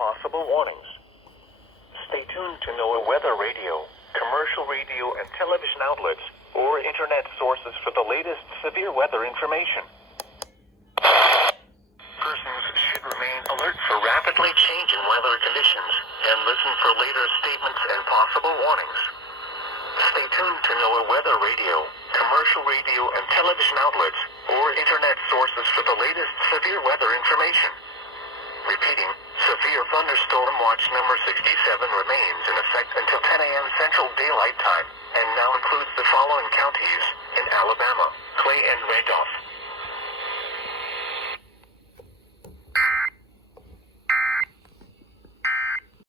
possible warnings. Stay tuned to NOAA weather radio, commercial radio and television outlets, or internet sources for the latest severe weather information. Persons should remain alert for rapidly changing weather conditions and listen for later statements and possible warnings. Stay tuned to NOAA weather radio, commercial radio and television outlets, or internet sources for the latest severe weather information. Repeating, severe thunderstorm watch number 67 remains in effect until 10 a.m. Central Daylight Time, and now includes the following counties in Alabama: Clay and Randolph,